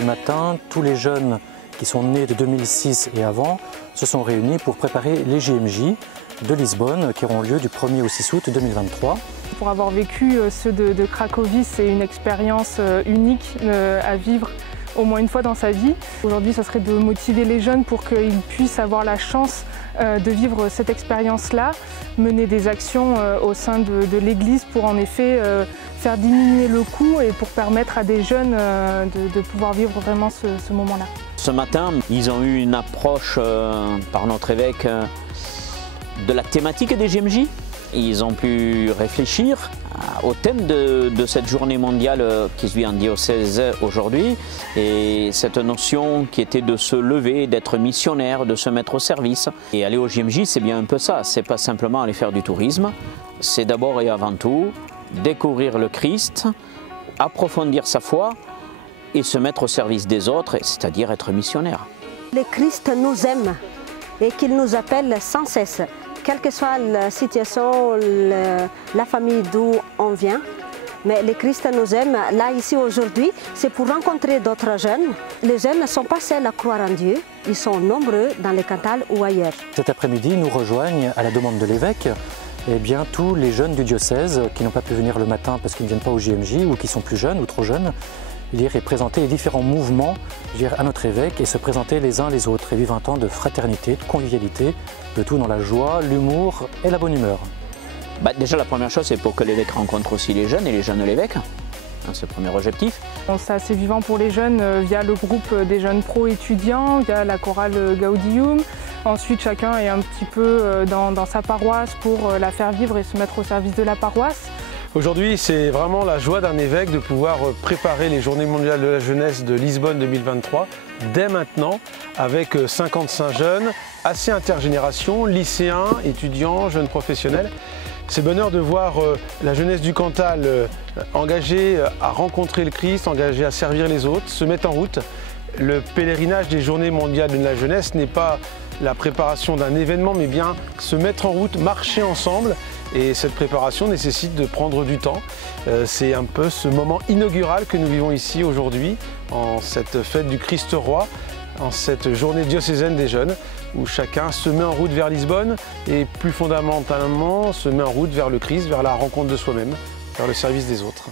le matin, tous les jeunes qui sont nés de 2006 et avant se sont réunis pour préparer les JMJ de Lisbonne qui auront lieu du 1er au 6 août 2023. Pour avoir vécu ceux de Cracovie, c'est une expérience unique à vivre au moins une fois dans sa vie. Aujourd'hui, ça serait de motiver les jeunes pour qu'ils puissent avoir la chance de vivre cette expérience-là, mener des actions au sein de l'Église pour en effet faire diminuer le coût et pour permettre à des jeunes de pouvoir vivre vraiment ce moment-là. Ce matin, ils ont eu une approche par notre évêque de la thématique des JMJ. Ils ont pu réfléchir au thème de cette journée mondiale qui se vit en diocèse aujourd'hui et cette notion qui était de se lever, d'être missionnaire, de se mettre au service. Et aller au JMJ, c'est bien un peu ça, c'est pas simplement aller faire du tourisme, c'est d'abord et avant tout découvrir le Christ, approfondir sa foi et se mettre au service des autres, c'est-à-dire être missionnaire. Le Christ nous aime et qu'il nous appelle sans cesse. Quelle que soit la situation, la famille d'où on vient, mais le Christ nous aime. Là, ici, aujourd'hui, c'est pour rencontrer d'autres jeunes. Les jeunes ne sont pas seuls à croire en Dieu, ils sont nombreux dans les Cantal ou ailleurs. Cet après-midi, nous rejoignent, à la demande de l'évêque, tous les jeunes du diocèse qui n'ont pas pu venir le matin parce qu'ils ne viennent pas au JMJ ou qui sont plus jeunes ou trop jeunes, et présenter les différents mouvements à notre évêque et se présenter les uns les autres et vivre un temps de fraternité, de convivialité, de tout dans la joie, l'humour et la bonne humeur. Déjà la première chose c'est pour que l'évêque rencontre aussi les jeunes et les jeunes l'évêque, c'est le premier objectif. C'est assez vivant pour les jeunes via le groupe des jeunes pro-étudiants, via la chorale Gaudium. Ensuite chacun est un petit peu dans sa paroisse pour la faire vivre et se mettre au service de la paroisse. Aujourd'hui, c'est vraiment la joie d'un évêque de pouvoir préparer les Journées mondiales de la jeunesse de Lisbonne 2023 dès maintenant avec 55 jeunes, assez intergénération, lycéens, étudiants, jeunes professionnels. C'est bonheur de voir la jeunesse du Cantal engagée à rencontrer le Christ, engagée à servir les autres, se mettre en route. Le pèlerinage des Journées mondiales de la jeunesse n'est pas la préparation d'un événement, mais bien se mettre en route, marcher ensemble. Et cette préparation nécessite de prendre du temps. C'est un peu ce moment inaugural que nous vivons ici aujourd'hui, en cette fête du Christ Roi, en cette journée diocésaine des jeunes, où chacun se met en route vers Lisbonne et plus fondamentalement se met en route vers le Christ, vers la rencontre de soi-même, vers le service des autres.